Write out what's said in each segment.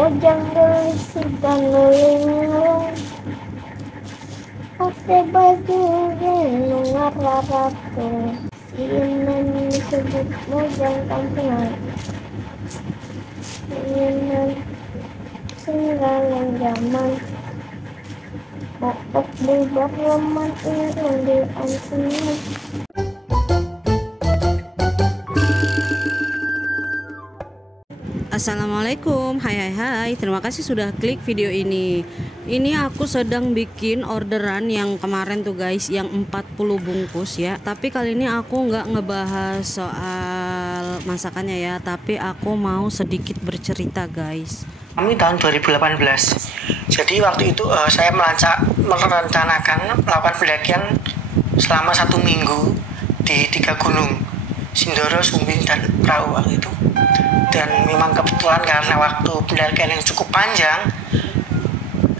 mojang gelisir dan linglung, pakai baju renungar ratu, siunan disebut mojang kampungan, siunan singgalan zaman, pokok bubar leman irung di ansingan. Assalamualaikum, hai, terima kasih sudah klik video ini. Ini aku sedang bikin orderan yang kemarin tuh guys, yang 40 bungkus ya. Tapi kali ini aku nggak ngebahas soal masakannya ya, tapi aku mau sedikit bercerita guys. Kami tahun 2018. Jadi waktu itu saya merencanakan melakukan pendakian selama 1 minggu di 3 gunung, Sindoro, Sumbing, dan Prau waktu itu. Dan memang kebetulan karena waktu pendakian yang cukup panjang,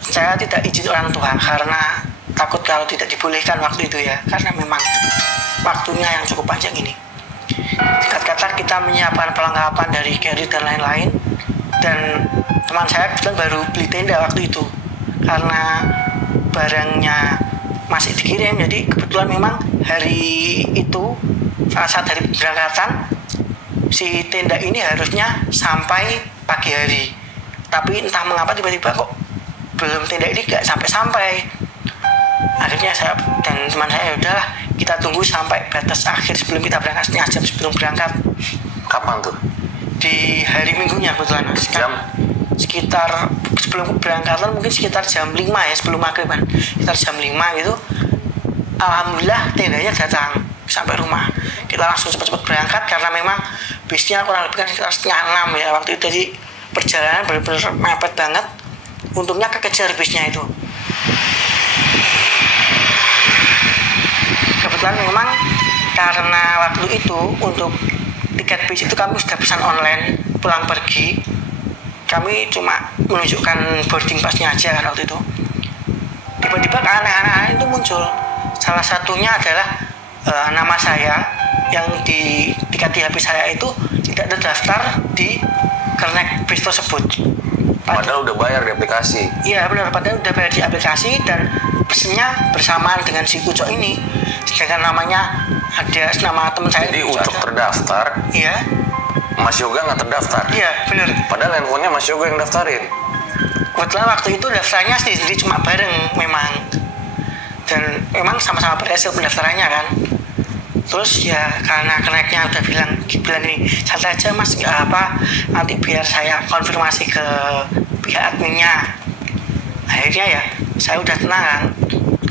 saya tidak izin orang tua karena takut kalau tidak dibolehkan waktu itu ya, karena memang waktunya yang cukup panjang ini. Singkat kata, kita menyiapkan perlengkapan dari carrier dan lain-lain, dan teman saya kebetulan baru beli tenda waktu itu karena barangnya masih dikirim. Jadi kebetulan memang hari itu saat dari keberangkatan, si tenda ini harusnya sampai pagi hari, tapi entah mengapa tiba-tiba kok belum, tenda ini gak sampai-sampai. Akhirnya saya dan teman saya, udahlah kita tunggu sampai batas akhir sebelum kita berangkat, setengah jam sebelum berangkat. Kapan tuh? Di hari Minggunya kebetulan, Jam? sekitar sebelum keberangkatan, mungkin sekitar jam 5 ya, sebelum maghriban, sekitar jam 5 gitu. Alhamdulillah tendanya datang sampai rumah. Kita langsung cepat-cepat berangkat karena memang bisnya kurang lebih kan sekitar setengah 6 ya waktu itu. Jadi perjalanan benar-benar mepet banget. Untungnya kekejar bisnya itu. Kebetulan memang karena waktu itu untuk tiket bis itu kami sudah pesan online pulang pergi. Kami cuma menunjukkan boarding passnya aja kan waktu itu. Tiba-tiba aneh-aneh itu muncul. Salah satunya adalah nama saya yang di tiket di HP saya itu tidak terdaftar di kernet bis tersebut. Padahal udah bayar di aplikasi. Iya benar, padahal udah bayar di aplikasi dan pesennya bersamaan dengan si Ucok ini. Sedangkan namanya ada nama teman saya. Jadi Ucok terdaftar. Iya. Mas Yoga nggak terdaftar. Iya benar. Padahal handphonenya Mas Yoga yang daftarin. Kebetulan waktu itu daftarnya sendiri cuma bareng memang. Dan memang sama-sama berhasil pendaftarannya kan. Terus ya karena keneknya udah bilang ini santai aja mas, nggak apa, nanti biar saya konfirmasi ke pihak adminnya. Akhirnya ya saya udah tenang kan,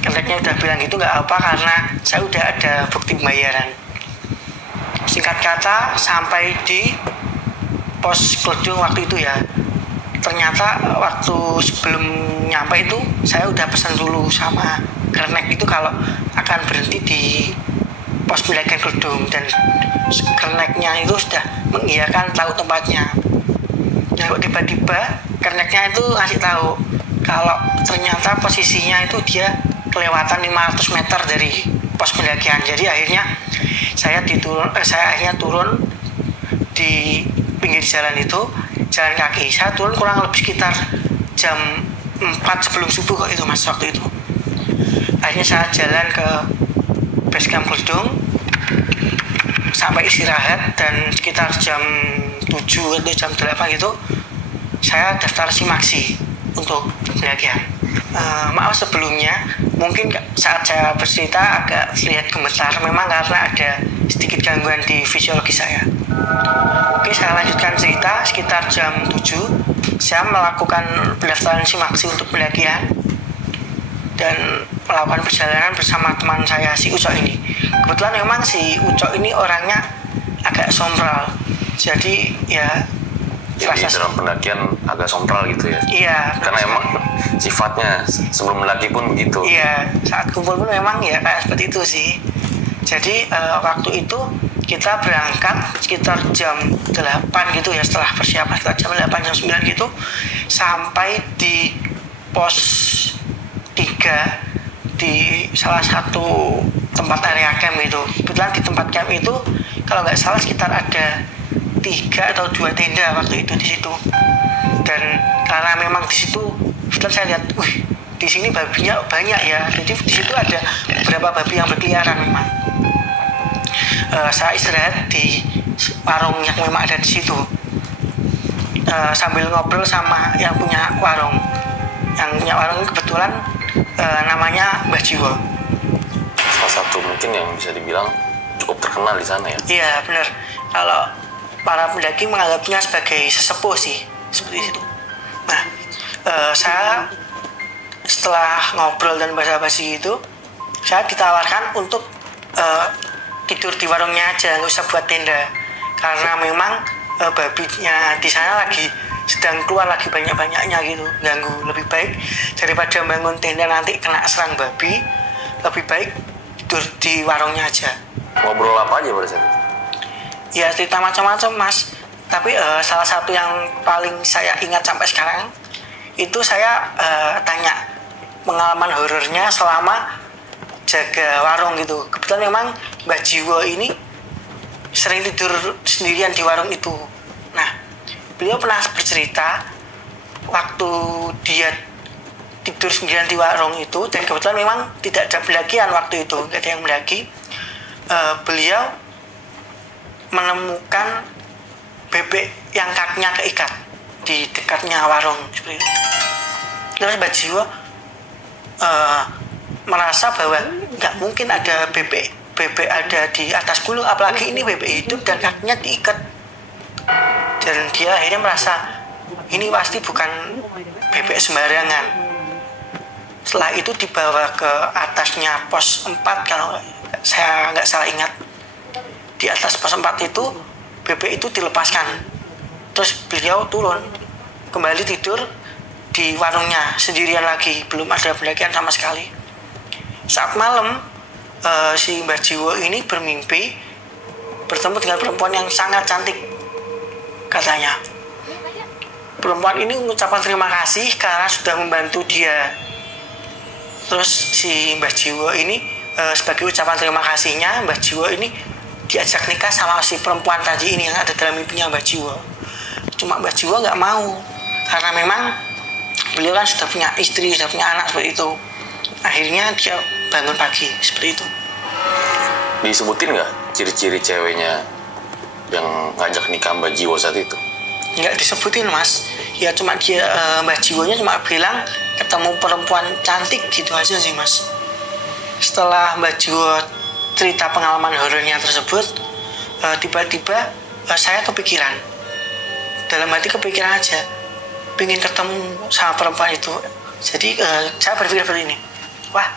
keneknya udah bilang gitu nggak apa karena saya udah ada bukti pembayaran. Singkat kata sampai di pos Kledung waktu itu ya, ternyata waktu sebelum nyampe itu saya udah pesan dulu sama kernek itu kalau akan berhenti di pos pendakian Kledung, dan kerneknya itu sudah mengiyakan tahu tempatnya. Nah kok tiba-tiba kerneknya itu ngasih tahu kalau ternyata posisinya itu dia kelewatan 500 meter dari pos pendakian. Jadi akhirnya saya akhirnya turun di pinggir jalan itu, jalan kaki. Saya turun kurang lebih sekitar jam 4 sebelum subuh kok itu mas waktu itu. Akhirnya saya jalan ke basecamp Kledung sampai istirahat, dan sekitar jam 7 atau jam 8 gitu saya daftar Simaksi untuk pendakian. Maaf sebelumnya, mungkin saat saya bercerita agak terlihat gemetar, memang karena ada sedikit gangguan di fisiologi saya. Oke, saya lanjutkan cerita. Sekitar jam 7 saya melakukan pendaftaran Simaksi untuk pendakian dan melakukan perjalanan bersama teman saya si Ucok ini. Kebetulan memang si Ucok ini orangnya agak sombral, jadi ya jadi dalam pendakian agak sombral gitu ya. Iya, karena emang sifatnya sebelum mendaki pun begitu. Iya, saat kumpul pun memang ya kayak seperti itu sih. Jadi waktu itu kita berangkat sekitar jam 8 gitu ya, setelah persiapan sekitar jam 8 jam 9 gitu sampai di pos 3 di salah satu tempat area camp itu. Kebetulan di tempat camp itu kalau nggak salah sekitar ada 3 atau 2 tenda waktu itu di situ. Dan karena memang di situ setelah saya lihat, wih, di sini babinya banyak ya. Jadi di situ ada beberapa babi yang berkeliaran memang. Saya istirahat di warung yang memang ada di situ, sambil ngobrol sama yang punya warung. Yang punya warung kebetulan namanya Mbah Jiwo. Salah satu mungkin yang bisa dibilang cukup terkenal di sana ya. Iya benar. Kalau para pendaki menganggapnya sebagai sesepuh sih, seperti itu. Nah, saya setelah ngobrol dan basa-basi itu, saya ditawarkan untuk tidur di warungnya aja, nggak usah buat tenda, karena memang babinya di sana lagi sedang keluar, lagi banyak-banyaknya gitu, ganggu. Lebih baik daripada bangun tenda nanti kena serang babi, lebih baik tidur di warungnya aja. Ngobrol apa aja pada saat itu? Ya cerita macam-macam mas, tapi salah satu yang paling saya ingat sampai sekarang itu saya tanya pengalaman horornya selama jaga warung gitu. Kebetulan memang Mbah Jiwo ini sering tidur sendirian di warung itu. Nah, beliau pernah bercerita waktu dia tidur sendirian di warung itu, dan kebetulan memang tidak ada pendakian waktu itu, tidak ada yang mendaki. Beliau menemukan bebek yang kakinya keikat di dekatnya warung seperti itu. Terus Mbah Jiwo merasa bahwa nggak mungkin ada bebek ada di atas gunung, apalagi ini bebek hidup dan kakinya diikat. Dan dia akhirnya merasa ini pasti bukan bebek sembarangan. Setelah itu dibawa ke atasnya pos 4 kalau saya nggak salah ingat. Di atas pos 4 itu bebek itu dilepaskan. Terus beliau turun kembali tidur di warungnya sendirian lagi, belum ada pendakian sama sekali. Saat malam si Mbah Jiwo ini bermimpi bertemu dengan perempuan yang sangat cantik. Katanya perempuan ini mengucapkan terima kasih karena sudah membantu dia. Terus si Mbah Jiwo ini sebagai ucapan terima kasihnya, Mbah Jiwo ini diajak nikah sama si perempuan tadi ini yang ada dalam mimpinya Mbah Jiwo. Cuma Mbah Jiwo nggak mau karena memang beliau kan sudah punya istri, sudah punya anak seperti itu. Akhirnya dia bangun pagi seperti itu. Disebutin nggak ciri-ciri ceweknya yang ngajak nikah Mbah Jiwo saat itu? Nggak disebutin mas. Ya cuma dia Mbah Jiwonya cuma bilang ketemu perempuan cantik gitu aja sih mas. Setelah Mbah Jiwo cerita pengalaman horornya tersebut, tiba-tiba saya kepikiran. Dalam hati kepikiran aja, pengen ketemu sama perempuan itu. Jadi saya berpikir seperti ini, wah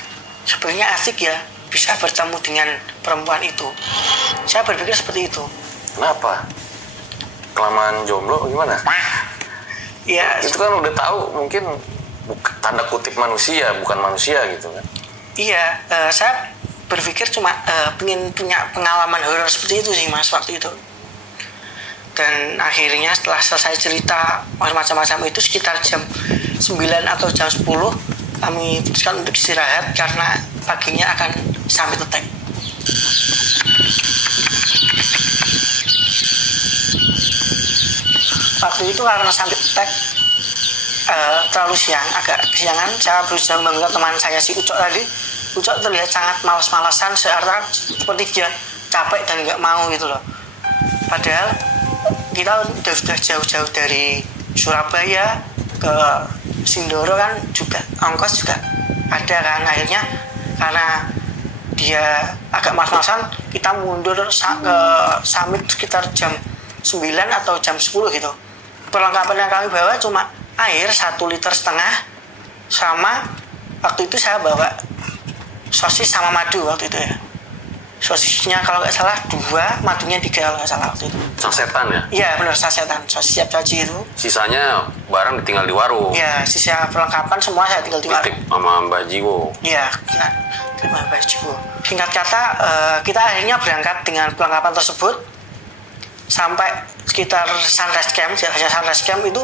sebenarnya asik ya bisa bertemu dengan perempuan itu. Saya berpikir seperti itu. Kenapa? Kelamaan jomblo gimana? Ya itu kan udah tahu mungkin tanda kutip manusia, bukan manusia gitu kan. Iya, saya berpikir cuma pengen punya pengalaman horor seperti itu sih mas waktu itu. Dan akhirnya setelah selesai cerita macam-macam itu sekitar jam 9 atau jam 10 kami putuskan untuk istirahat karena paginya akan summit attack. Waktu itu karena summit attack terlalu siang, agak kesiangan, saya berusaha membangun teman saya si Ucok tadi. Ucok terlihat sangat malas-malasan, seperti dia capek dan nggak mau gitu loh. Padahal kita sudah jauh-jauh dari Surabaya ke Sindoro kan, juga ongkos juga ada kan. Akhirnya karena dia agak malas-malasan, kita mundur ke summit sekitar jam 9 atau jam 10 gitu. Perlengkapan yang kami bawa cuma air 1,5 liter, sama waktu itu saya bawa sosis sama madu waktu itu ya. Sosisnya kalau nggak salah 2, madunya 3 kalau nggak salah waktu itu. Sasetan ya? Iya benar, sasetan, sosis siap saji itu. Sisanya barang ditinggal di warung. Iya, sisa perlengkapan semua saya tinggal di warung. Sama Mbah Jiwo. Iya, terima Mbah Jiwo. Singkat kata, kita akhirnya berangkat dengan perlengkapan tersebut sampai sekitar sunrise camp. Sunrise camp itu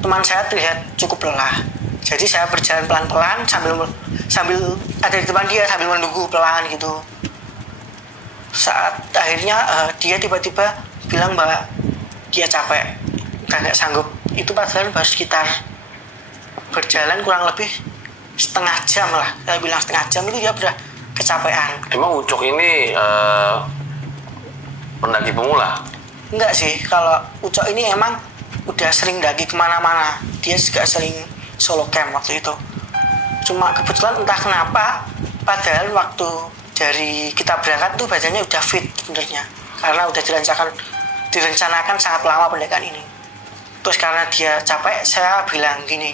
teman saya terlihat cukup lelah. Jadi saya berjalan pelan-pelan sambil ada di depan dia sambil menunggu pelan gitu. Saat akhirnya dia tiba-tiba bilang bahwa dia capek dan nggak sanggup Itu padahal baru sekitar berjalan kurang lebih setengah jam lah. Saya bilang setengah jam itu dia udah kecapean. Emang Ucok ini pendaki pemula? Enggak sih, kalau Ucok ini emang udah sering daki kemana-mana. Dia juga sering solo camp waktu itu. Cuma kebetulan entah kenapa, padahal waktu dari kita berangkat tuh badannya udah fit sebenarnya, karena udah direncanakan sangat lama pendakian ini. Terus karena dia capek, saya bilang gini,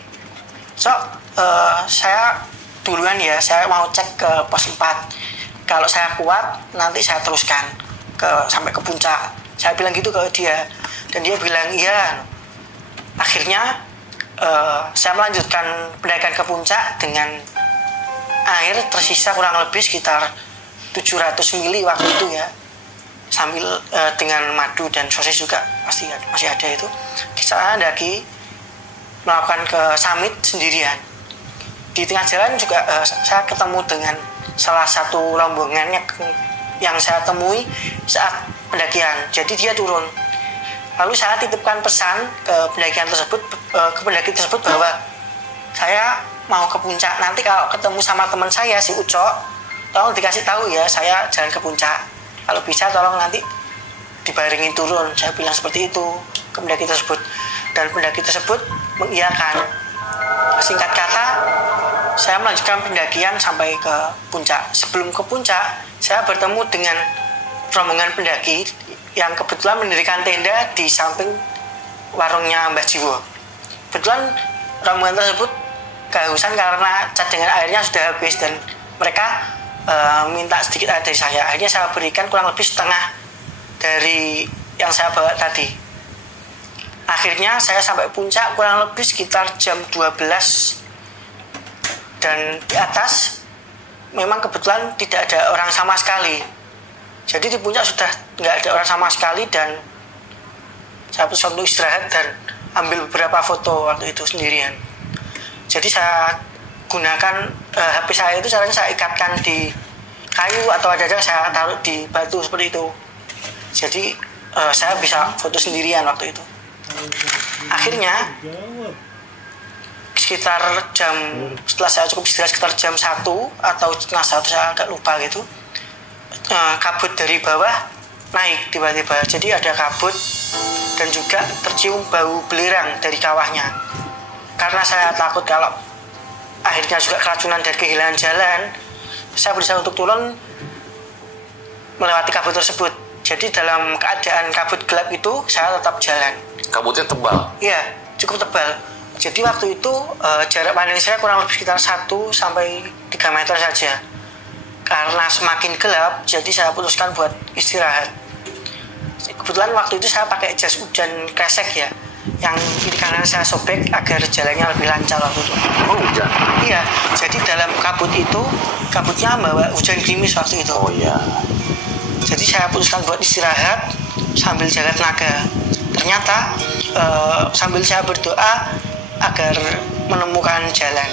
saya duluan ya, saya mau cek ke pos 4. Kalau saya kuat, nanti saya teruskan sampai ke puncak. Saya bilang gitu ke dia, dan dia bilang iya. Akhirnya saya melanjutkan pendakian ke puncak dengan air tersisa kurang lebih sekitar 700 mili waktu itu ya, sambil dengan madu dan sosis juga pasti masih ada itu. Saya daki melakukan ke summit sendirian. Di tengah jalan juga saya ketemu dengan salah satu rombongan yang saya temui saat pendakian. Jadi dia turun. Lalu saya titipkan pesan ke pendaki tersebut bahwa saya mau ke puncak. Nanti kalau ketemu sama teman saya si Ucok, tolong dikasih tahu ya, saya jalan ke puncak. Kalau bisa tolong nanti dibaringin turun. Saya bilang seperti itu ke pendaki tersebut, dan pendaki tersebut mengiyakan. Singkat kata, saya melanjutkan pendakian sampai ke puncak. Sebelum ke puncak, saya bertemu dengan rombongan pendaki yang kebetulan mendirikan tenda di samping warungnya Mbah Jiwo. Kebetulan rombongan tersebut kehausan karena cadangan airnya sudah habis, dan mereka minta sedikit air dari saya. Akhirnya saya berikan kurang lebih setengah dari yang saya bawa tadi. Akhirnya saya sampai puncak kurang lebih sekitar jam 12, dan di atas memang kebetulan tidak ada orang sama sekali. Jadi di puncak sudah nggak ada orang sama sekali, dan saya putuskan untuk istirahat dan ambil beberapa foto waktu itu sendirian. Jadi saya gunakan HP saya itu, caranya saya ikatkan di kayu atau ada saya taruh di batu seperti itu. Jadi saya bisa foto sendirian waktu itu. Akhirnya sekitar setelah saya cukup istirahat sekitar jam 1 atau setengah 1, saya agak lupa gitu, kabut dari bawah naik tiba-tiba. Jadi ada kabut dan juga tercium bau belerang dari kawahnya. Karena saya takut kalau akhirnya juga keracunan dan kehilangan jalan, saya berusaha untuk turun melewati kabut tersebut. Jadi dalam keadaan kabut gelap itu, saya tetap jalan. Kabutnya tebal? Iya, cukup tebal. Jadi waktu itu jarak pandang saya kurang lebih sekitar 1 sampai 3 meter saja. Karena semakin gelap, jadi saya putuskan buat istirahat. Kebetulan waktu itu saya pakai jas hujan kresek ya, yang kiri kanan saya sobek agar jalannya lebih lancar waktu itu. Oh hujan? Iya, jadi dalam kabut itu, kabutnya membawa hujan gerimis waktu itu. Oh iya. Jadi saya putuskan buat istirahat sambil jaga tenaga. Ternyata sambil saya berdoa agar menemukan jalan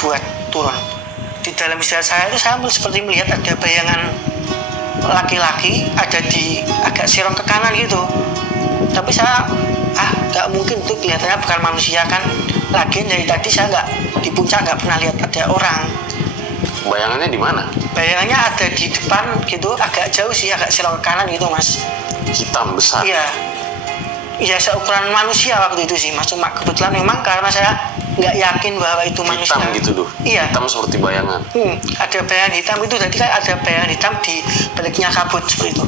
buat turun. Di dalam istirahat saya itu saya seperti melihat ada bayangan laki-laki ada di agak sirong ke kanan gitu. Tapi saya nggak mungkin, itu kelihatannya bukan manusia kan. Lagian dari tadi saya nggak di puncak nggak pernah lihat ada orang. Bayangannya di mana? Bayangannya ada di depan gitu, agak jauh sih, agak sirong ke kanan gitu mas. Hitam besar? Iya. Iya seukuran manusia waktu itu sih mas. Cuma kebetulan memang karena saya nggak yakin bahwa itu manusia. Hitam gitu tuh? Iya. Hitam seperti bayangan? Ada bayangan hitam itu, jadi kayak ada bayangan hitam di baliknya kabut seperti itu.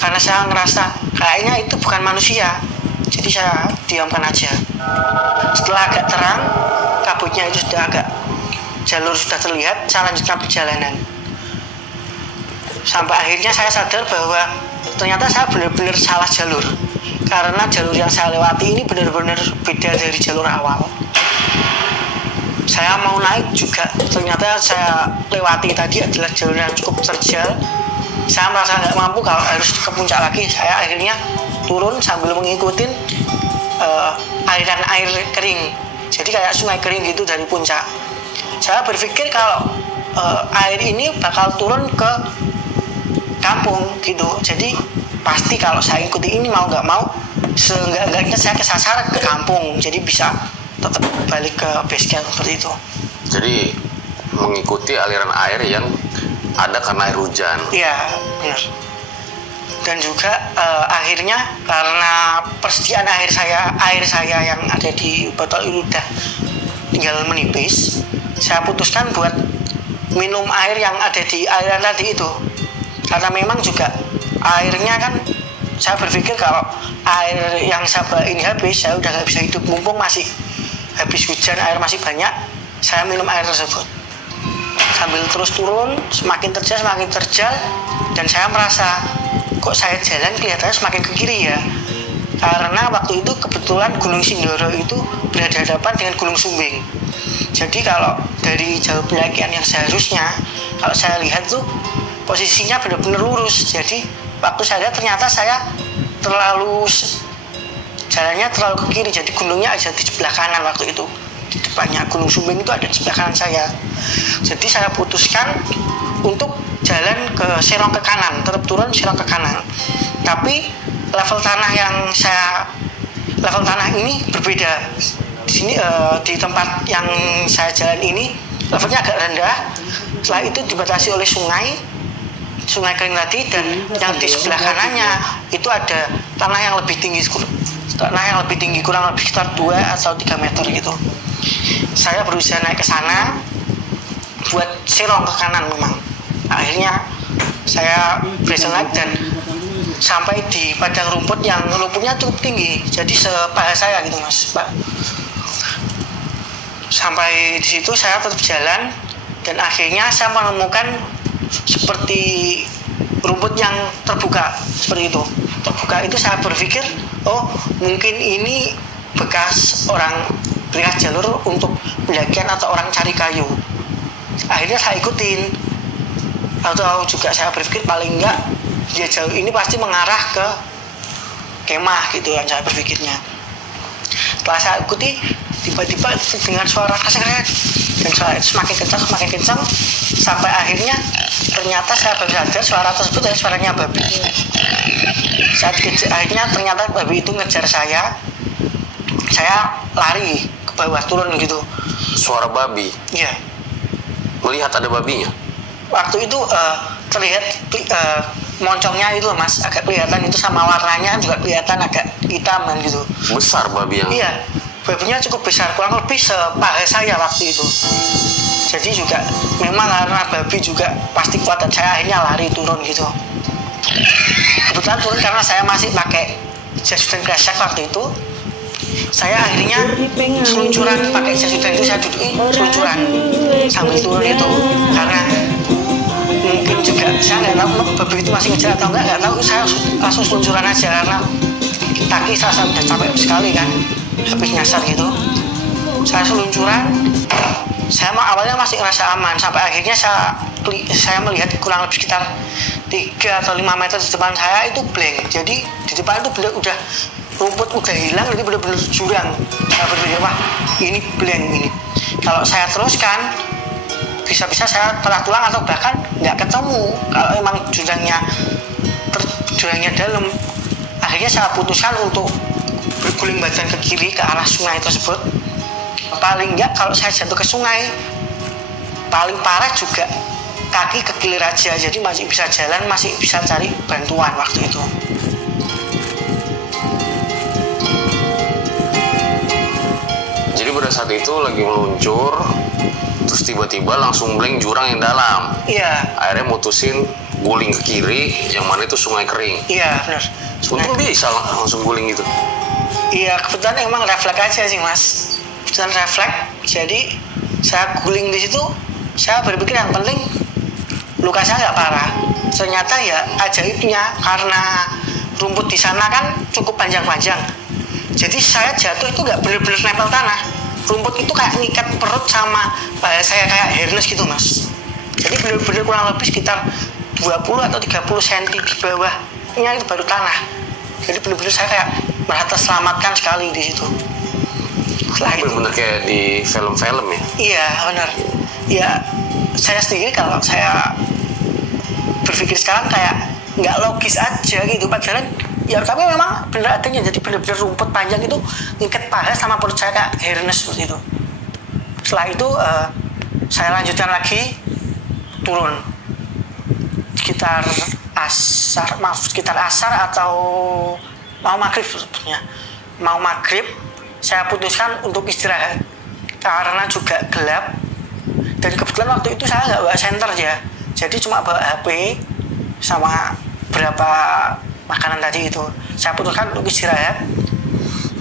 Karena saya ngerasa kayaknya itu bukan manusia, jadi saya diamkan aja. Setelah agak terang, kabutnya itu sudah agak, jalur sudah terlihat, saya lanjutkan perjalanan. Sampai akhirnya saya sadar bahwa ternyata saya benar-benar salah jalur. Karena jalur yang saya lewati ini benar-benar beda dari jalur awal. Saya mau naik juga, ternyata saya lewati tadi adalah jalur yang cukup terjal. Saya merasa nggak mampu kalau harus ke puncak lagi. Saya akhirnya turun sambil mengikuti aliran air kering. Jadi kayak sungai kering gitu dari puncak. Saya berpikir kalau air ini bakal turun ke kampung gitu. Jadi pasti kalau saya ikuti ini mau nggak mau seenggak-enggaknya saya kesasar ke kampung, jadi bisa tetap balik ke base camp seperti itu. Jadi mengikuti aliran air yang ada karena air hujan. Iya, benar. Dan juga akhirnya karena persediaan air saya yang ada di botol itu udah tinggal menipis, saya putuskan buat minum air yang ada di aliran tadi itu. Karena memang juga airnya kan, saya berpikir kalau air yang saya bawa ini habis, saya udah nggak bisa hidup. Mumpung masih habis hujan, air masih banyak, saya minum air tersebut. Sambil terus turun, semakin terjal, dan saya merasa kok saya jalan kelihatannya semakin ke kiri ya. Karena waktu itu kebetulan Gunung Sindoro itu berhadapan dengan Gunung Sumbing. Jadi kalau dari jalur pendakian yang seharusnya, kalau saya lihat tuh posisinya benar-benar lurus. Jadi waktu saya lihat ternyata saya jalannya terlalu ke kiri. Jadi gunungnya ada di sebelah kanan waktu itu. Di depannya Gunung Sumbing itu ada di sebelah kanan saya. Jadi saya putuskan untuk jalan ke serong ke kanan, tetap turun serong ke kanan. Tapi level tanah ini berbeda. Di sini di tempat yang saya jalan ini levelnya agak rendah. Setelah itu dibatasi oleh sungai kering tadi, dan yang di sebelah kanannya itu ada tanah yang lebih tinggi, kurang lebih sekitar 2 atau 3 meter gitu. Saya berusaha naik ke sana buat serong ke kanan memang. Akhirnya saya berhasil naik dan sampai di padang rumput yang rumputnya cukup tinggi, jadi sepaha saya gitu mas, Pak. Sampai di situ saya tetap jalan dan akhirnya saya menemukan seperti rumput yang terbuka seperti itu. Terbuka itu saya berpikir, oh mungkin ini bekas jalur untuk pendakian atau orang cari kayu. Akhirnya saya ikutin. Atau juga saya berpikir paling enggak dia jauh ini pasti mengarah ke kemah gitu kan saya berpikirnya. Setelah saya ikuti, tiba-tiba dengan suara keras dan suara itu semakin kencang sampai akhirnya ternyata saya baru sadar suara tersebut adalah suaranya babi. Akhirnya ternyata babi itu ngejar saya lari ke bawah turun gitu. Suara babi? Iya. Melihat ada babinya? Waktu itu terlihat moncongnya itu mas, agak kelihatan itu, sama warnanya juga kelihatan agak hitam kan gitu. Besar babi yang? Iya, babinya cukup besar, kurang lebih sepaha saya waktu itu. Jadi juga memang karena babi juga pasti kuat dan saya akhirnya lari turun gitu. Kebetulan turun karena saya masih pakai jas hujan kresek waktu itu. Saya akhirnya seluncuran pakai jas hujan itu, saya duduk seluncuran sambil turun itu karena mungkin juga saya nggak tahu babi itu masih ngejar atau nggak tahu. Saya langsung seluncuran aja karena kaki saya udah capek sekali kan, habis nyasar gitu. Saya seluncuran, saya awalnya masih ngerasa aman sampai akhirnya saya melihat kurang lebih sekitar 3 atau 5 meter di depan saya itu blank. Jadi di depan itu udah rumput udah hilang, jadi benar-benar jurang. Saya berpikir wah ini blank ini. Kalau saya teruskan bisa-bisa saya telah tulang atau bahkan nggak ketemu kalau emang jurangnya dalam. Akhirnya saya putuskan untuk berguling badan ke kiri ke arah sungai tersebut. Paling nggak kalau saya jatuh ke sungai, paling parah juga kaki kekilir aja, jadi masih bisa jalan, masih bisa cari bantuan waktu itu. Jadi pada saat itu lagi meluncur, terus tiba-tiba langsung blank jurang yang dalam. Iya. Akhirnya mutusin guling ke kiri, yang mana itu sungai kering. Iya benar. Untung bisa langsung guling gitu. Iya, kebetulan emang refleks aja sih mas. Kebetulan refleks, jadi saya guling di situ. Saya berpikir yang penting luka saya nggak parah. Ternyata ya ajaibnya karena rumput di sana kan cukup panjang-panjang. Jadi saya jatuh itu nggak benar-benar nempel tanah. Rumput itu kayak ngikat perut sama paha saya kayak harness gitu mas. Jadi benar-benar kurang lebih sekitar 20 atau 30 cm di bawahnya itu baru tanah. Jadi benar-benar saya kayak merasa terselamatkan sekali di situ. Setelah itu benar-benar kayak di film-film ya? Iya benar. Ya saya sendiri kalau saya berpikir sekarang kayak nggak logis aja gitu. Padahal Ya tapi memang bener adanya, jadi bener-bener rumput panjang itu ngikat paha sama perut saya kayak harness seperti itu. Setelah itu saya lanjutkan lagi turun sekitar asar atau mau maghrib sebetulnya. Mau maghrib saya putuskan untuk istirahat karena juga gelap dan kebetulan waktu itu saya nggak bawa senter ya, jadi cuma bawa HP sama berapa makanan tadi itu. Saya putuskan untuk istirahat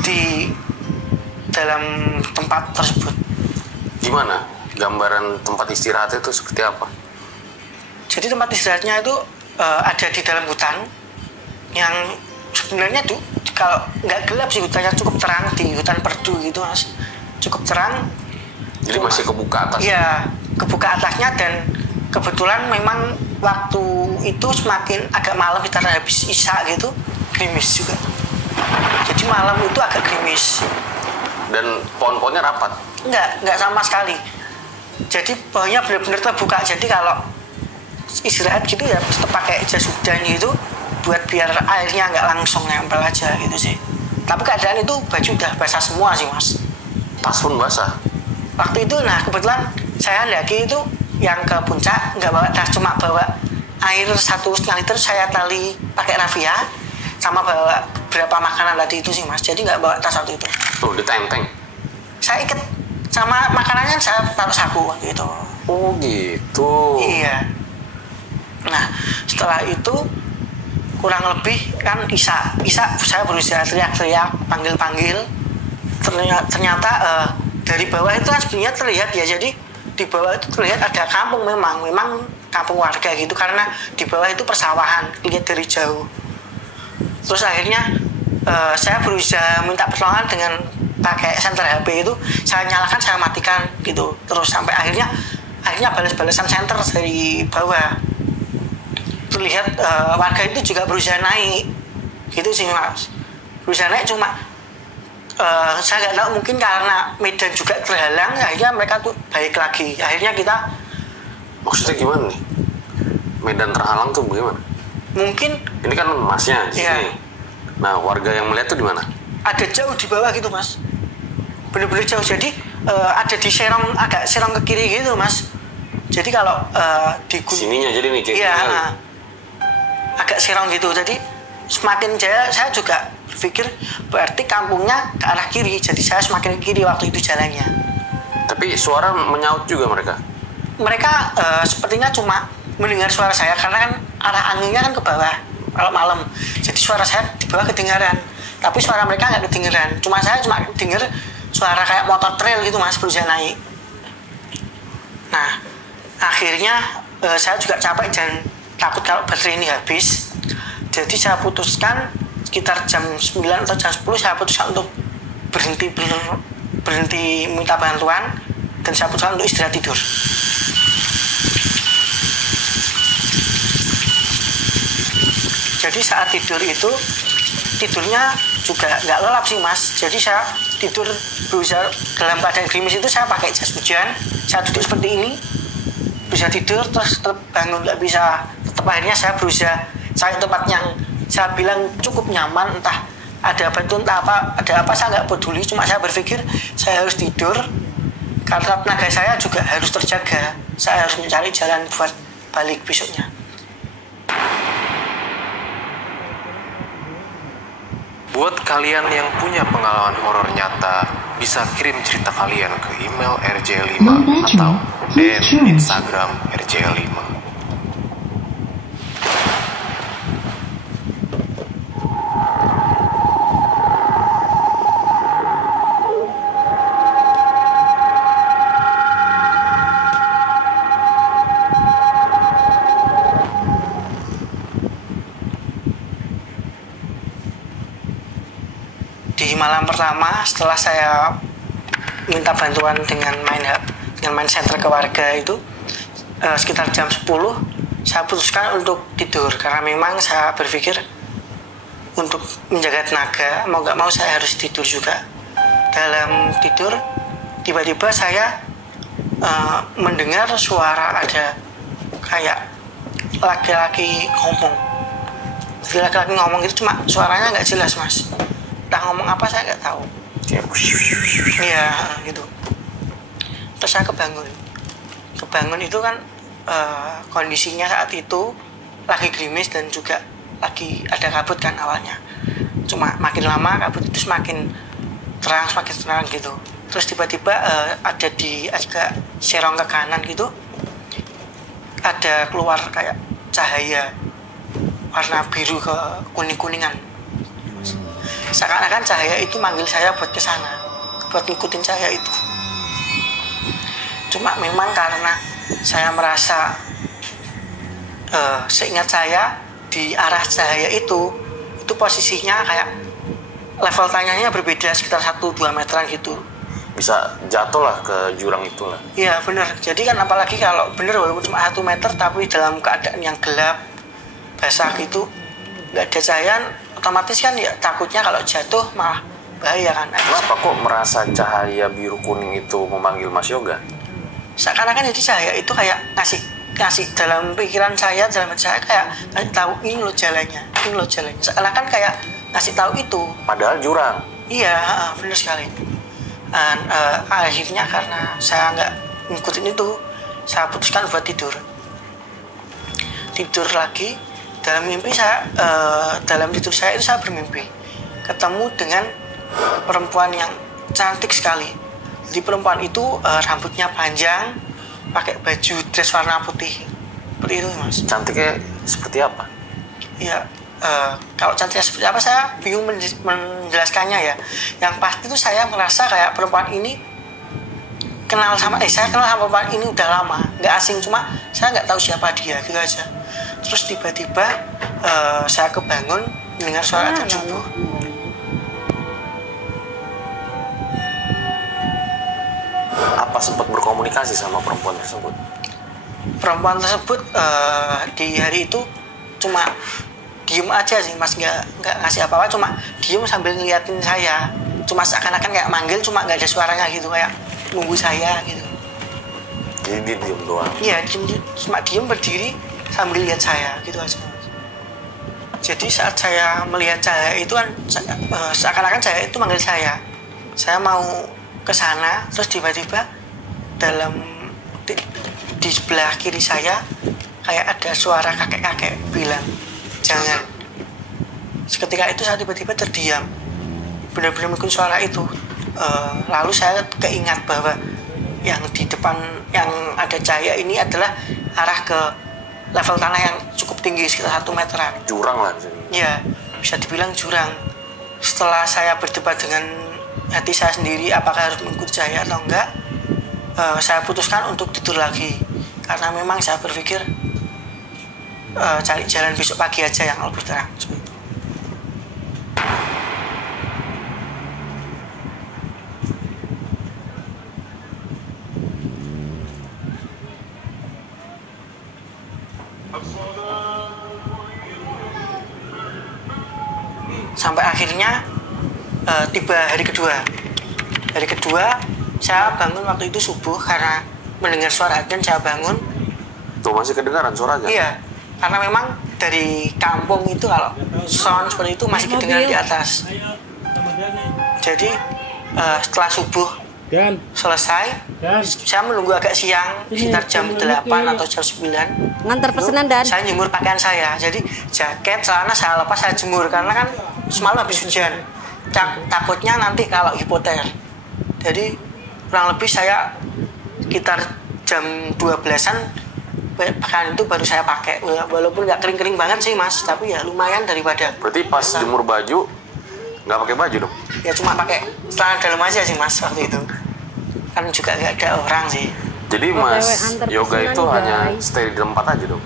di dalam tempat tersebut. Gimana gambaran tempat istirahat itu seperti apa? Jadi tempat istirahatnya itu ada di dalam hutan yang sebenarnya tuh kalau nggak gelap sih, hutannya cukup terang, di hutan perdu gitu mas, cukup terang. Jadi masih kebuka atas? Iya, kebuka atasnya, dan kebetulan memang waktu itu semakin agak malam, kita habis isya gitu, gerimis juga. Jadi malam itu agak gerimis. Dan pohon-pohonnya rapat? Enggak sama sekali. Jadi pohonnya benar-benar terbuka. Jadi kalau istirahat gitu ya tetap pakai jas hujan gitu, buat biar airnya nggak langsung nempel aja gitu sih. Tapi keadaan itu baju udah basah semua sih mas. Tas pun basah? Waktu itu, nah kebetulan saya ndaki itu yang ke puncak nggak bawa tas, cuma bawa air 1,5 liter, saya tali pakai raffia, sama bawa beberapa makanan tadi itu sih mas. Jadi nggak bawa tas waktu itu. Tuh di tenteng? Saya ikat sama makanannya, saya taruh saku waktu itu. Oh gitu. Iya. Nah setelah itu kurang lebih kan isya saya berusaha teriak-teriak, panggil-panggil. Ternyata dari bawah itu kan sebenarnya terlihat ya, jadi di bawah itu terlihat ada kampung, memang kampung warga gitu, karena di bawah itu persawahan, lihat dari jauh. Terus akhirnya saya berusaha minta pertolongan dengan pakai senter HP itu, saya nyalakan, saya matikan gitu, terus sampai akhirnya balas-balasan senter dari bawah. Terlihat warga itu juga berusaha naik gitu sih mas, berusaha naik, cuma saya nggak tahu, mungkin karena medan juga terhalang, akhirnya mereka tuh baik lagi. Akhirnya kita, maksudnya gimana nih? Medan terhalang tuh bagaimana? Mungkin ini kan masnya di iya. sini. Nah warga yang melihat tuh di mana? Ada jauh di bawah gitu mas, bener-bener jauh. Jadi ada di serong, agak serong ke kiri gitu mas. Jadi kalau di sininya jadi nih kayak iya, gini. agak serong gitu. Jadi semakin jaya saya juga berpikir berarti kampungnya ke arah kiri, jadi saya semakin ke kiri waktu itu jalannya. Tapi suara menyaut juga mereka? Mereka sepertinya cuma mendengar suara saya, karena kan arah anginnya kan ke bawah kalau malam, jadi suara saya di bawah kedengaran, tapi suara mereka nggak kedengaran. Saya cuma dengar suara kayak motor trail gitu mas, berusaha naik. Nah akhirnya saya juga capek dan takut kalau baterai ini habis, jadi saya putuskan sekitar jam 9 atau jam 10 saya putuskan untuk berhenti minta bantuan, dan saya putuskan untuk istirahat tidur. Jadi saat tidur itu tidurnya juga nggak lelap sih mas. Jadi saya tidur berusaha dalam keadaan gerimis itu, saya pakai jas hujan, saya duduk seperti ini, bisa tidur, terus tetap bangun nggak bisa. Tetap akhirnya saya berusaha cari tempat yang saya bilang cukup nyaman, entah ada batu, entah apa, ada apa, saya nggak peduli. Cuma saya berpikir saya harus tidur karena tenaga saya juga harus terjaga. Saya harus mencari jalan buat balik besoknya. Buat kalian yang punya pengalaman horor nyata, bisa kirim cerita kalian ke email rj5 atau DM Instagram rj5. Di malam pertama setelah saya minta bantuan dengan main center ke warga itu, sekitar jam 10 saya putuskan untuk tidur, karena memang saya berpikir untuk menjaga tenaga, mau gak mau saya harus tidur juga. Dalam tidur tiba-tiba saya mendengar suara ada kayak laki-laki ngomong. Jadi laki-laki ngomong itu cuma suaranya nggak jelas mas. Entah ngomong apa saya nggak tahu. Iya gitu. Terus saya kebangun itu kan kondisinya saat itu lagi gerimis dan juga lagi ada kabut kan awalnya. Cuma makin lama kabut itu semakin terang gitu. Terus tiba-tiba ada di agak serong ke kanan gitu, ada keluar kayak cahaya warna biru ke kuning-kuningan. Seakan-akan cahaya itu manggil saya buat kesana, buat ngikutin saya itu. Cuma memang karena saya merasa seingat saya di arah cahaya itu posisinya kayak level tanyanya berbeda sekitar 1-2 meteran gitu. Bisa jatuh lah ke jurang itulah. Iya benar. Jadi kan apalagi kalau bener walaupun cuma 1 meter tapi dalam keadaan yang gelap, basah gitu, nggak ada cahaya, otomatis kan ya takutnya kalau jatuh malah bahaya kan. Kenapa kok merasa cahaya biru kuning itu memanggil Mas Yoga? Seakan-akan jadi cahaya itu kayak ngasih dalam pikiran saya, dalam hati saya kayak ngasih tahu ini loh jalannya. Seakan-akan kayak ngasih tahu itu. Padahal jurang. Iya, benar sekali. Dan akhirnya karena saya nggak ngikutin itu, saya putuskan buat tidur lagi. Dalam mimpi saya, dalam tidur saya itu saya bermimpi ketemu dengan perempuan yang cantik sekali. Jadi perempuan itu rambutnya panjang, pakai baju dress warna putih, seperti itu mas. Cantiknya seperti apa? Ya, kalau cantiknya seperti apa saya bingung menjelaskannya ya. Yang pasti itu saya merasa kayak perempuan ini saya kenal sama perempuan ini udah lama, nggak asing, cuma saya nggak tahu siapa dia gitu aja. Terus tiba-tiba saya kebangun mendengar suara adzan subuh. Apa sempat berkomunikasi sama perempuan tersebut? Perempuan tersebut di hari itu cuma diem aja sih mas, nggak ngasih apa-apa, cuma diem sambil ngeliatin saya, cuma seakan-akan kayak manggil, cuma nggak ada suaranya gitu, kayak nunggu saya gitu. Jadi dia diem doang? Iya, cuma diem berdiri sambil lihat saya gitu aja. Jadi saat saya melihat cahaya itu kan seakan-akan cahaya itu manggil saya mau ke sana. Terus tiba-tiba di sebelah kiri saya kayak ada suara kakek-kakek bilang jangan. Seketika itu saya tiba-tiba terdiam, benar-benar mengikuti suara itu. Lalu saya keingat bahwa yang di depan yang ada cahaya ini adalah arah ke level tanah yang cukup tinggi sekitar 1 meteran. Jurang lah bisa. Ya, bisa dibilang jurang. Setelah saya berdebat dengan hati saya sendiri apakah harus mengikuti cahaya atau enggak, saya putuskan untuk tidur lagi karena memang saya berpikir cari jalan besok pagi aja yang lebih terang. Sampai akhirnya tiba hari kedua. Hari kedua saya bangun waktu itu subuh karena mendengar suara adzan. Saya bangun. Tuh masih kedengaran suara adzan? Iya, karena memang dari kampung itu kalau sound seperti itu masih kedengaran di atas. Jadi setelah subuh selesai, saya menunggu agak siang, sekitar jam 8 atau jam 9. Ngantar pesanan dan saya jemur pakaian saya. Jadi jaket, celana saya lepas, saya jemur karena kan semalam habis hujan. Takutnya nanti kalau hipoter. Jadi kurang lebih saya sekitar jam 12-an pakaian itu baru saya pakai. Walaupun nggak kering-kering banget sih mas, tapi ya lumayan daripada. Berarti pas jemur baju nggak pakai baju dong? Ya cuma pakai celana dalam aja sih mas waktu itu. Kan juga nggak ada orang sih. Jadi mas Yoga itu hanya stay di tempat aja dong?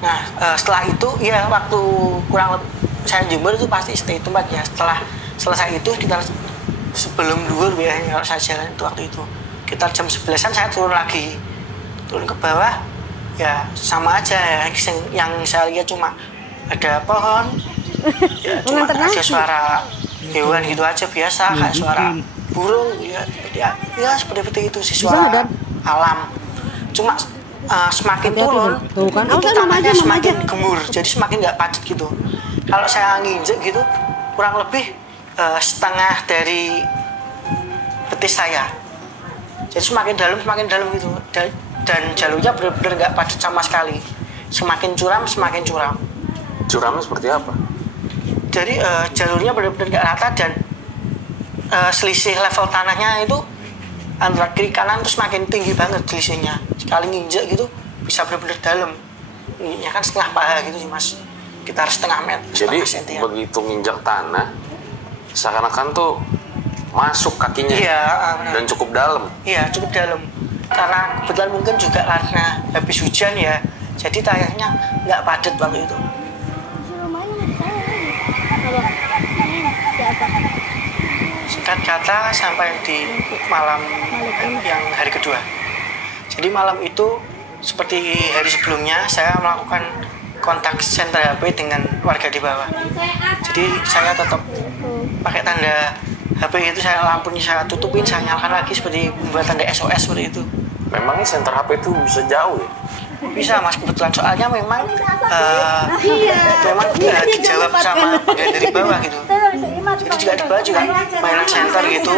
Nah setelah itu ya waktu kurang lebih saya jemur itu pasti stay tempat ya. Setelah selesai itu kita sebelum duhur biasanya kalau saya jalan itu waktu itu kita jam 11-an saya turun lagi, turun ke bawah ya sama aja ya. Yang saya lihat cuma ada pohon ya, cuma ada suara hewan gitu aja biasa, kayak suara burung ya seperti itu sih, suara alam. Cuma semakin Hati-hati turun dong. Tuh kan. itu Awas, mama tanahnya aja, mama semakin aja. gembur, jadi semakin nggak padat gitu. Kalau saya nginjek gitu kurang lebih setengah dari betis saya, jadi semakin dalam gitu. Dan jalurnya benar-benar nggak padat sama sekali, semakin curam. Curamnya seperti apa? Jadi jalurnya benar-benar nggak rata, dan selisih level tanahnya itu antara kiri kanan itu semakin tinggi banget selisihnya. Sekali nginjek gitu bisa benar-benar dalam. Ini kan setengah paha gitu sih mas, sekitar setengah meter. Jadi setengah senti ya. begitu nginjak tanah, seakan-akan tuh masuk kakinya. Iya, benar. Dan cukup dalam. Iya, cukup dalam. Karena kebetulan mungkin juga karena habis hujan ya, jadi tanahnya nggak padat waktu itu. Singkat kata sampai di malam yang hari kedua. Jadi malam itu seperti hari sebelumnya saya melakukan kontak center HP dengan warga di bawah. Jadi saya tetap pakai tanda HP itu, saya lampunya saya tutupin, saya nyalakan lagi seperti membuat tanda SOS seperti itu. Memangnya senter HP itu bisa jauh ya? Bisa mas, kebetulan soalnya memang dijawab sama pegawai dari bawah gitu. Jadi juga di bawah juga mainan center gitu.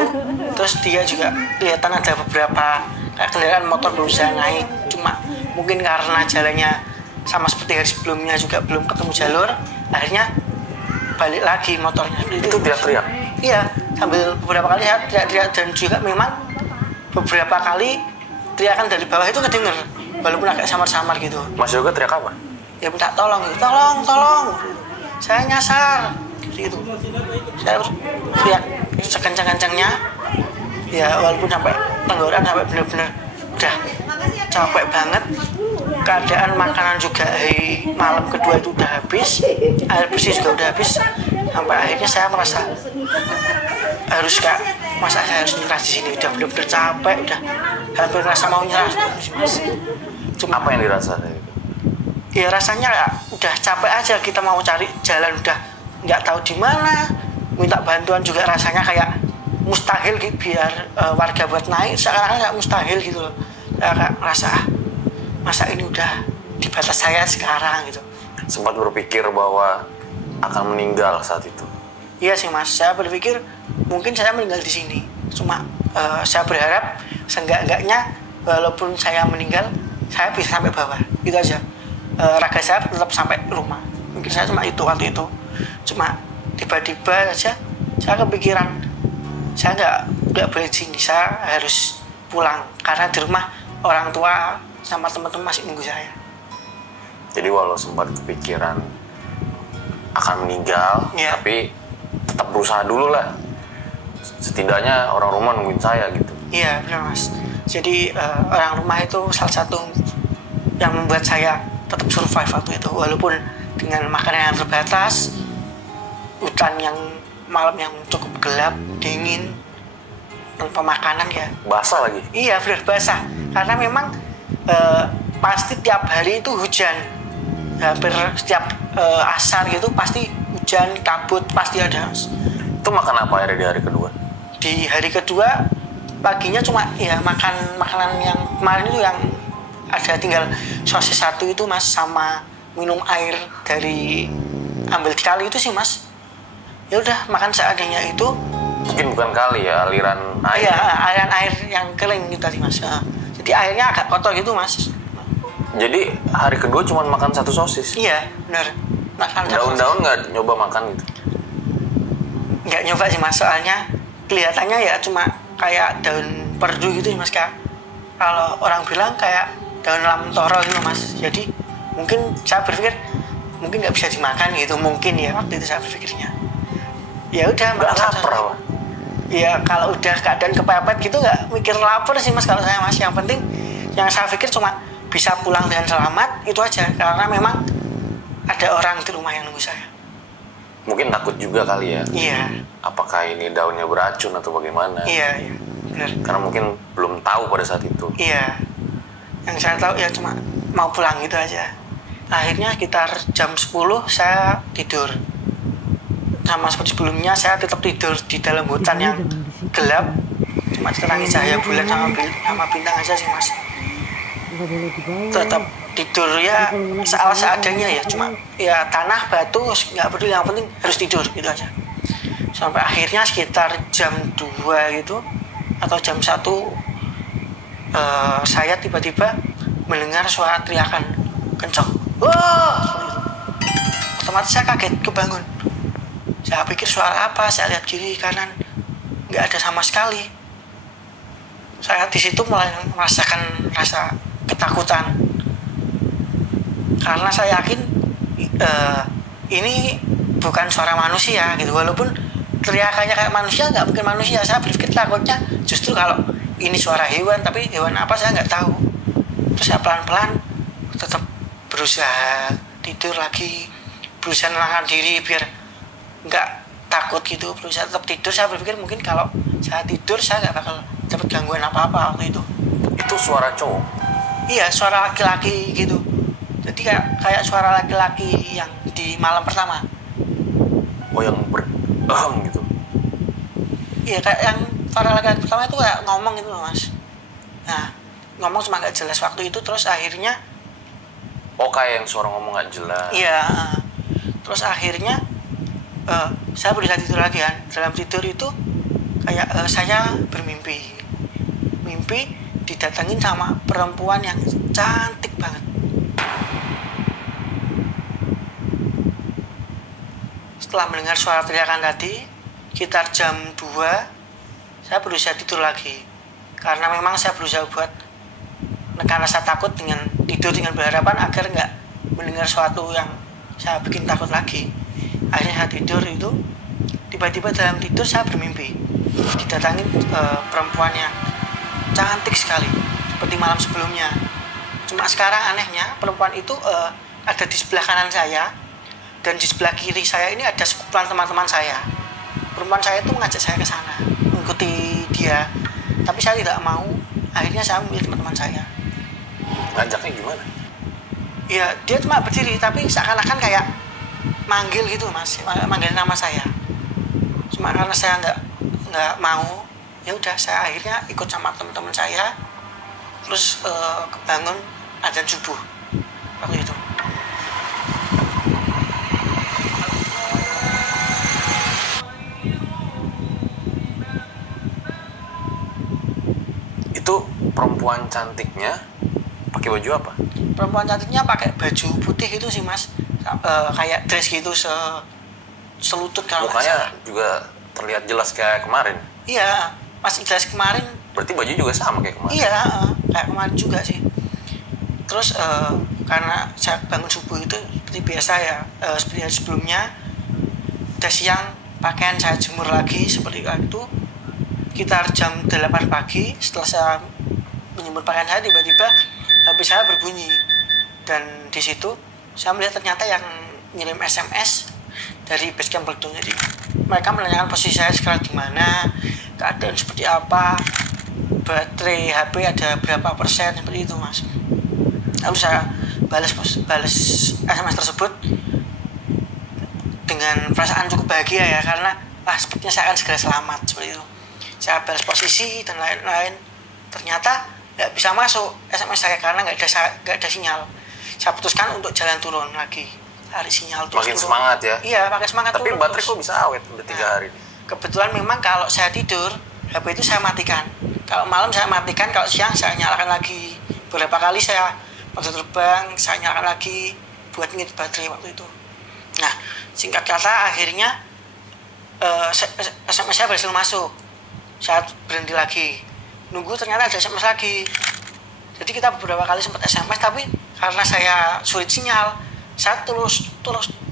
Terus dia juga kelihatan ada beberapa kendaraan motor berusaha naik, cuma mungkin karena jalannya sama seperti hari sebelumnya juga belum ketemu jalur, akhirnya balik lagi motornya. Itu teriak-teriak? Iya, sambil beberapa kali saya teriak-teriak, dan juga memang beberapa kali teriakan dari bawah itu kedenger, walaupun agak samar-samar gitu. Mas Yoga teriak apa? Ya minta tolong gitu, tolong, saya nyasar gitu. Saya teriak sekencang-kencangnya, ya walaupun sampai tenggorokan sampai benar-benar udah capek banget. Keadaan makanan juga hari malam kedua itu udah habis, air bersih juga udah habis, sampai akhirnya saya merasa harus masa saya harus nyerah di sini, udah benar-benar capek, udah hampir rasa mau nyerah. Cuma apa yang dirasa? Ya rasanya ya, udah capek aja, kita mau cari jalan udah nggak tahu di mana, minta bantuan juga rasanya kayak mustahil gitu, biar warga buat naik sekarang nggak mustahil gitu loh. Saya rasa masa ini udah di batas saya sekarang gitu. Sempat berpikir bahwa akan meninggal saat itu? Iya sih mas, saya berpikir mungkin saya meninggal di sini. Cuma saya berharap seenggak-enggaknya walaupun saya meninggal, saya bisa sampai bawah, gitu aja. Raga saya tetap sampai rumah. Mungkin saya cuma itu waktu itu. Cuma tiba-tiba aja saya kepikiran, saya nggak boleh di sini, saya harus pulang karena di rumah orang tua sama teman-teman masih nunggu saya. Jadi walau sempat kepikiran akan meninggal, ya, tapi tetap berusaha dulu lah. Setidaknya orang rumah nungguin saya gitu. Iya benar mas. Jadi orang rumah itu salah satu yang membuat saya tetap survive waktu itu, walaupun dengan makanan yang terbatas, hutan yang malam yang cukup gelap, dingin, tanpa makanan ya. Basah lagi? Iya benar basah, karena memang pasti tiap hari itu hujan, hampir setiap asar gitu pasti hujan, kabut pasti ada. Itu makan apa di hari kedua? Di hari kedua paginya cuma ya makan makanan yang kemarin itu yang ada tinggal sosis satu itu mas, sama minum air dari ambil di kali itu sih mas. Ya udah makan seadanya itu. Mungkin bukan kali ya, aliran air. Iya, aliran air yang kering gitu tadi mas. Jadi airnya agak kotor gitu mas. Jadi hari kedua cuma makan satu sosis? Iya benar. Makan daun-daun nggak nyoba makan gitu? Nggak nyoba sih mas, soalnya kelihatannya ya cuma kayak daun perdu gitu mas, kak. Kalau orang bilang kayak daun lamtoro gitu mas. Jadi mungkin saya berpikir mungkin nggak bisa dimakan gitu, mungkin ya waktu itu saya berpikirnya. Ya udah nggak lapar apa? Ya kalau udah keadaan kepepet gitu nggak mikir lapar sih mas kalau saya mas. Yang penting yang saya pikir cuma bisa pulang dengan selamat itu aja, karena memang ada orang di rumah yang nunggu saya. Mungkin takut juga kali ya? Iya. Apakah ini daunnya beracun atau bagaimana? Iya benar. Karena mungkin belum tahu pada saat itu. Iya. Yang saya tahu ya cuma mau pulang gitu aja. Akhirnya sekitar jam 10 saya tidur. Sama seperti sebelumnya saya tetap tidur di dalam hutan yang gelap, cuma diterangi cahaya bulan sama bintang aja sih mas. nggak boleh dibawa. tetap tidur ya seadanya ya, cuma ya tanah batu nggak peduli, yang penting harus tidur gitu aja. Sampai akhirnya sekitar jam 2 gitu atau jam 1 saya tiba-tiba mendengar suara teriakan kencang, wah, seperti itu. Otomatis saya kaget, kebangun. Saya pikir suara apa, saya lihat kiri kanan nggak ada sama sekali. Saya di situ mulai merasakan rasa ketakutan karena saya yakin ini bukan suara manusia gitu. Walaupun teriakannya kayak manusia, nggak mungkin manusia. Saya berpikir takutnya justru kalau ini suara hewan, tapi hewan apa saya nggak tahu. Terus saya pelan-pelan tetap berusaha tidur lagi, berusaha menenangkan diri biar nggak takut gitu, berusaha tetap tidur. Saya berpikir mungkin kalau saya tidur saya nggak bakal dapat gangguan apa-apa waktu itu. Itu suara cowok? Iya, suara laki-laki gitu. Jadi kayak suara laki-laki yang di malam pertama. Oh, yang gitu? Iya, kayak yang suara laki-laki pertama itu kayak ngomong gitu loh, Mas. Nah, ngomong cuma nggak jelas waktu itu. Terus akhirnya kayak yang suara ngomong nggak jelas. iya, terus akhirnya saya berusaha tidur lagi kan. Dalam tidur itu kayak saya bermimpi. Mimpi didatengin sama perempuan yang cantik banget. Setelah mendengar suara teriakan tadi, sekitar jam 2, saya berusaha tidur lagi. Karena memang saya berusaha buat menekan rasa takut dengan tidur dengan berharapan agar nggak mendengar sesuatu yang saya bikin takut lagi. Akhirnya saya tidur itu, tiba-tiba dalam tidur saya bermimpi didatangi perempuan yang cantik sekali seperti malam sebelumnya. Cuma sekarang anehnya perempuan itu ada di sebelah kanan saya, dan di sebelah kiri saya ini ada sekumpulan teman-teman saya. Perempuan saya itu mengajak saya ke sana, mengikuti dia, tapi saya tidak mau. Akhirnya saya memilih teman-teman saya. Ngajaknya gimana? Ya dia cuma berdiri, tapi seakan-akan kayak manggil gitu, Mas, manggil nama saya. Cuma karena saya nggak mau, ya udah saya akhirnya ikut sama teman-teman saya. Terus kebangun azan subuh waktu itu. Itu perempuan cantiknya pakai baju apa? Perempuan cantiknya pakai baju putih itu sih, Mas. Kayak dress gitu selutut kalau nggak salah. Mukanya juga terlihat jelas kayak kemarin. Iya, pas jelas kemarin. Berarti baju juga sama kayak kemarin? Iya, kayak kemarin juga sih. Terus karena saya bangun subuh itu seperti biasa ya, seperti hari sebelumnya. Udah siang, pakaian saya jemur lagi seperti itu. Sekitar jam 8 pagi, setelah saya menjemur pakaian saya, tiba-tiba HP saya berbunyi. Dan di situ saya melihat ternyata yang ngirim SMS dari Basecamp Peletung. Jadi mereka menanyakan posisi saya sekarang di mana, keadaan seperti apa, baterai HP ada berapa persen, seperti itu, Mas. Lalu saya balas SMS tersebut dengan perasaan cukup bahagia ya, karena sepertinya saya akan segera selamat, seperti itu. Saya balas posisi dan lain-lain. Ternyata nggak bisa masuk SMS saya karena nggak ada sinyal. Saya putuskan untuk jalan turun lagi, cari sinyal terus. Makin turun. semangat ya? Iya, pakai semangat. Tapi turun baterai terus. kok bisa awet udah 3 hari? Kebetulan memang kalau saya tidur, HP itu saya matikan. Kalau malam saya matikan, kalau siang saya nyalakan lagi. Beberapa kali saya waktu terbang, saya nyalakan lagi buat ngisi baterai waktu itu. Nah, singkat kata akhirnya SMS saya berhasil masuk. Saya berhenti lagi, nunggu ternyata ada SMS lagi. Jadi kita beberapa kali sempat SMS, tapi karena saya sulit sinyal, saya terus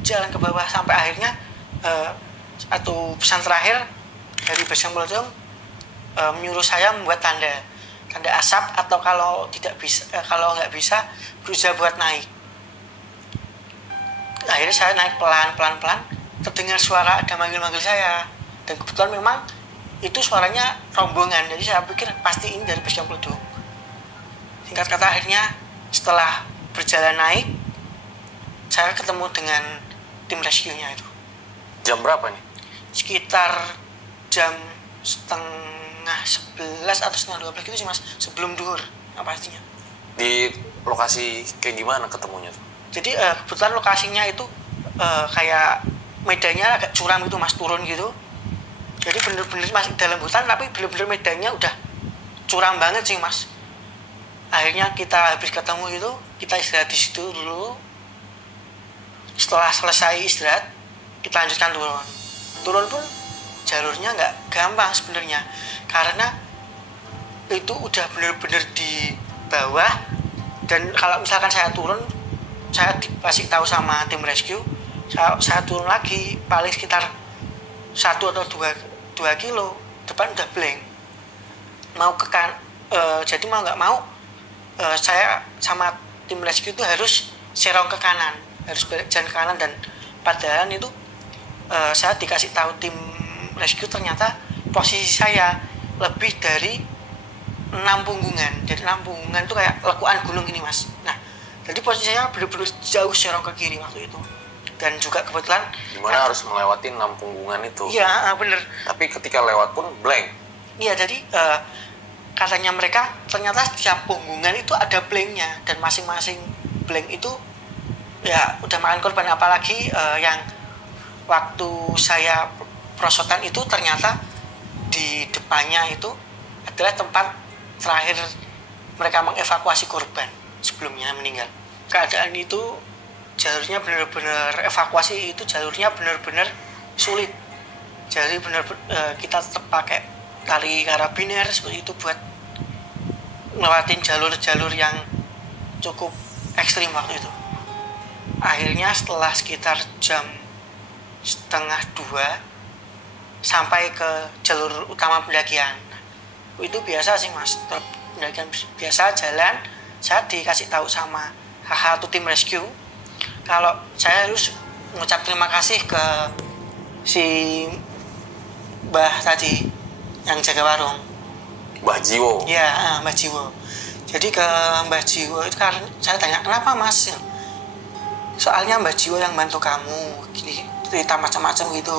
jalan ke bawah sampai akhirnya atau pesan terakhir dari Basecamp Peletung menyuruh saya membuat tanda asap, atau kalau nggak bisa berusaha buat naik. Akhirnya saya naik pelan, terdengar suara ada manggil saya, dan kebetulan memang itu suaranya rombongan, jadi saya pikir pasti ini dari Basecamp Peletung. Singkat kata akhirnya setelah berjalan naik, saya ketemu dengan tim rescue-nya itu. Jam berapa nih? Sekitar jam 10:30 atau 11:30 gitu sih, Mas, sebelum duhur yang pastinya. Di lokasi kayak gimana ketemunya? Jadi kebetulan lokasinya itu kayak medannya agak curam gitu mas, turun gitu. Jadi bener-bener masih dalam hutan tapi bener-bener medannya udah curam banget sih mas. Akhirnya kita habis ketemu itu kita istirahat di situ dulu. Setelah selesai istirahat kita lanjutkan turun pun jalurnya nggak gampang sebenarnya karena itu udah bener-bener di bawah. Dan kalau misalkan saya turun, saya dikasih tahu sama tim rescue, saya turun lagi paling sekitar 1 atau 2 kilo, depan udah blank. Jadi mau nggak mau, saya sama tim rescue itu harus serong ke kanan, harus jalan ke kanan. Dan padahal itu saya dikasih tahu tim rescue ternyata posisi saya lebih dari 6 punggungan. Jadi 6 punggungan itu kayak lekuan gunung ini mas. Nah, jadi posisi saya benar-benar jauh serong ke kiri waktu itu. Dan juga kebetulan Gimana harus melewati 6 punggungan itu? Iya bener. Tapi ketika lewat pun blank. Iya, jadi katanya mereka ternyata setiap punggungan itu ada blanknya. Dan masing-masing blank itu ya udah makan korban. Apalagi yang waktu saya perosotan itu ternyata di depannya itu adalah tempat terakhir mereka mengevakuasi korban sebelumnya meninggal. Keadaan itu jalurnya benar-benar evakuasi itu jalurnya benar-benar sulit. Jadi kita tetap pakai tali karabiner seperti itu buat ngelewatin jalur-jalur yang cukup ekstrim waktu itu. Akhirnya setelah sekitar jam 1:30 sampai ke jalur utama pendakian. Itu biasa sih mas, pendakian biasa jalan. Saya dikasih tahu sama satu tim rescue kalau saya harus mengucap terima kasih ke si Mbah tadi yang jaga warung, Mbah Jiwo. ya Mbah Jiwo. Jadi ke Mbah Jiwo itu karena saya tanya kenapa mas, soalnya Mbah Jiwo yang bantu kamu gini, cerita macam-macam gitu.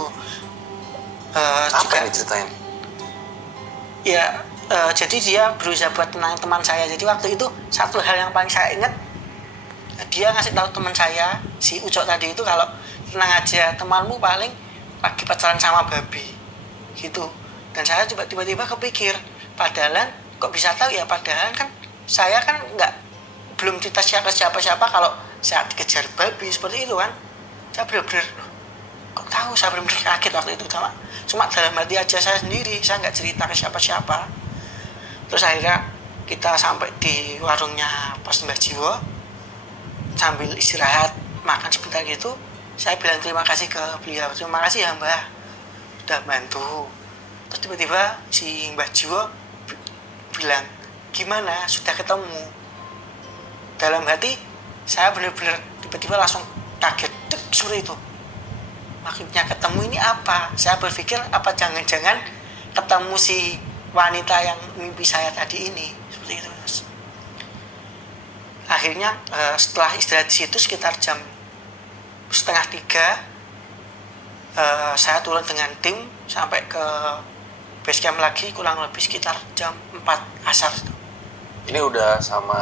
Apa juga, yang diceritain? Ya, jadi dia berusaha buat tenang teman saya. Jadi waktu itu satu hal yang paling saya ingat, dia ngasih tahu teman saya si Ucok tadi itu kalau tenang aja, temanmu paling lagi pacaran sama babi gitu. Dan saya coba tiba-tiba kepikir, padahal kok bisa tahu ya, padahal kan saya kan belum cerita siapa-siapa kalau saya dikejar babi seperti itu kan. Saya benar-benar kok tahu, saya benar-benar kaget waktu itu. Cuma dalam hati aja saya sendiri, saya nggak cerita ke siapa-siapa. Terus akhirnya kita sampai di warungnya Pos Mbah Jiwo, sambil istirahat makan sebentar gitu, saya bilang terima kasih ke beliau, terima kasih ya Mbah udah bantu. Terus tiba-tiba si Mbah Jiwo bilang gimana, sudah ketemu? Dalam hati saya benar-benar tiba-tiba langsung kaget seperti itu. Maksudnya ketemu ini apa? Saya berpikir apa jangan-jangan ketemu si wanita yang mimpi saya tadi ini, seperti itu mas. Akhirnya setelah istirahat di situ sekitar jam 2:30, saya turun dengan tim sampai ke base camp lagi kurang lebih sekitar jam 4 asar. Ini udah sama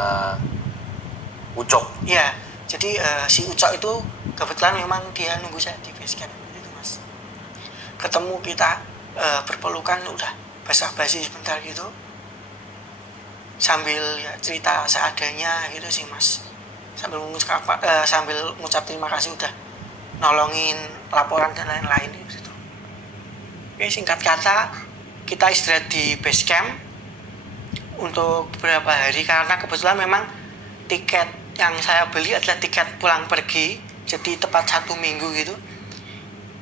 Ucok? Ya, jadi si Ucok itu kebetulan memang dia nunggu saya di base camp itu mas. Ketemu kita berpelukan, udah basa-basi sebentar gitu, sambil ya, cerita seadanya gitu sih mas, sambil mengucap terima kasih udah nolongin laporan dan lain-lain gitu. Oke, singkat kata kita istirahat di base camp untuk beberapa hari karena kebetulan memang tiket yang saya beli adalah tiket pulang pergi, jadi tepat 1 minggu gitu.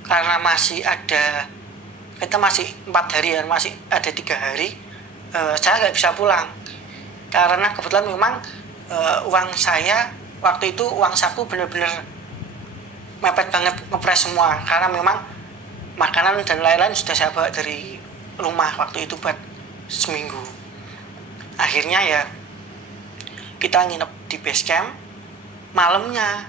Karena masih ada, kita masih 4 hari ya, masih ada 3 hari, saya nggak bisa pulang karena kebetulan memang uang saya waktu itu, uang saku benar-benar mepet banget, ngepres semua karena memang makanan dan lain-lain sudah saya bawa dari rumah waktu itu buat seminggu. Akhirnya ya kita nginep di base camp. Malamnya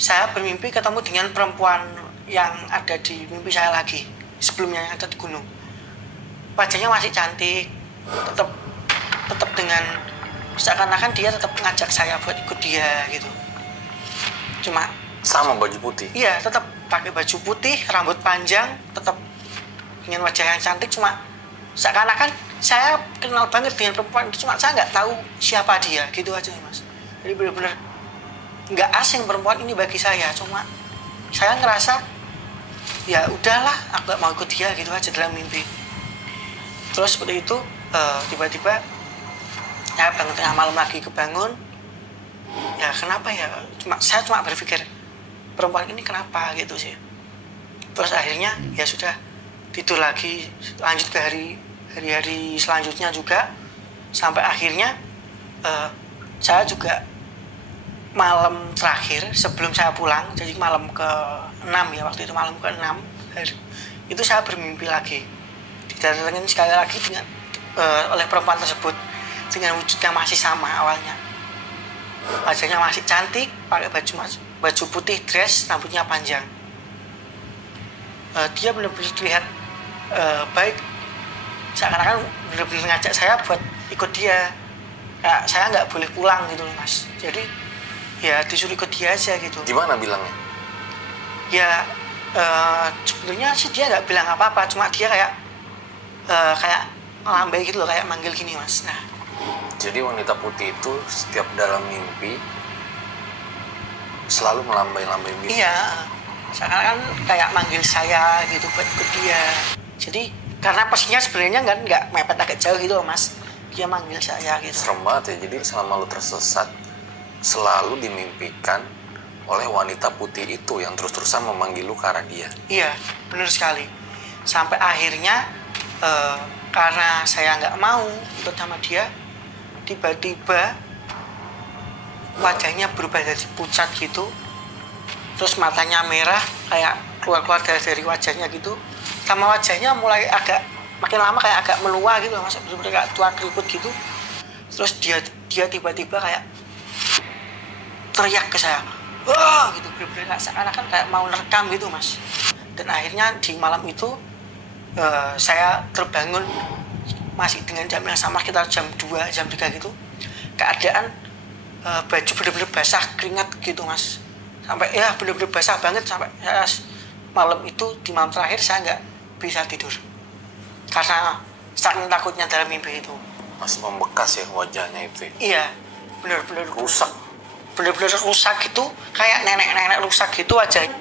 saya bermimpi ketemu dengan perempuan yang ada di mimpi saya lagi sebelumnya, yang ada di gunung. Wajahnya masih cantik, tetap dengan seakan-akan dia tetap ngajak saya buat ikut dia gitu. Cuma Sama baju putih. iya, tetap pakai baju putih, rambut panjang, tetap dengan wajah yang cantik, cuma seakan-akan saya kenal banget dengan perempuan itu, cuma saya nggak tahu siapa dia gitu aja Mas. Jadi benar-benar nggak asing perempuan ini bagi saya, cuma saya ngerasa ya udahlah, aku nggak mau ikut dia gitu aja dalam mimpi. Terus seperti itu tiba-tiba saya bangun tengah malam lagi, kebangun ya kenapa ya, saya cuma berpikir perempuan ini kenapa gitu sih. Terus akhirnya ya sudah tidur lagi, lanjut ke hari-hari selanjutnya juga, sampai akhirnya saya juga malam terakhir sebelum saya pulang, jadi malam ke-6 ya, waktu itu malam ke-6 itu saya bermimpi lagi, didatengin sekali lagi dengan oleh perempuan tersebut dengan wujud yang masih sama awalnya. Wajahnya masih cantik, pakai baju putih, dress, rambutnya panjang. Dia benar-benar terlihat baik, seakan-akan benar-benar ngajak saya buat ikut dia. Kayak saya nggak boleh pulang gitu loh Mas. Jadi ya disuruh ikut dia aja gitu. Gimana bilangnya? Ya sebetulnya sih dia nggak bilang apa-apa, cuma dia kayak ngelambai gitu loh, kayak manggil gini Mas. Nah, Jadi wanita putih itu setiap dalam mimpi selalu melambai-lambai mimpi. iya, seakan-akan kayak manggil saya gitu buat ikut dia. Jadi karena posisinya sebenarnya nggak mepet agak jauh gitu loh Mas. Dia manggil saya gitu. Serem banget ya. Jadi selama lu tersesat selalu dimimpikan oleh wanita putih itu yang terus-terusan memanggil lu ke arah dia. Iya, benar sekali. Sampai akhirnya karena saya nggak mau ikut sama dia, tiba-tiba wajahnya berubah jadi pucat gitu, terus matanya merah kayak keluar-keluar dari wajahnya gitu, sama wajahnya mulai agak makin lama kayak agak meluah gitu, Mas, bener-bener kayak tua keriput gitu. Terus dia tiba-tiba kayak teriak ke saya, wah gitu, bener-bener seakan-akan kayak mau nerekam gitu Mas. Dan akhirnya di malam itu saya terbangun masih dengan jam yang sama, sekitar jam 2, jam 3 gitu. Keadaan baju bener-bener basah, keringat gitu Mas. Sampai ya bener-bener basah banget, sampai malam itu, di malam terakhir saya nggak bisa tidur. Karena saking takutnya dalam mimpi itu. Masih membekas ya wajahnya itu ya? Iya, bener-bener Rusak. Bener-bener rusak gitu, kayak nenek-nenek rusak gitu wajahnya.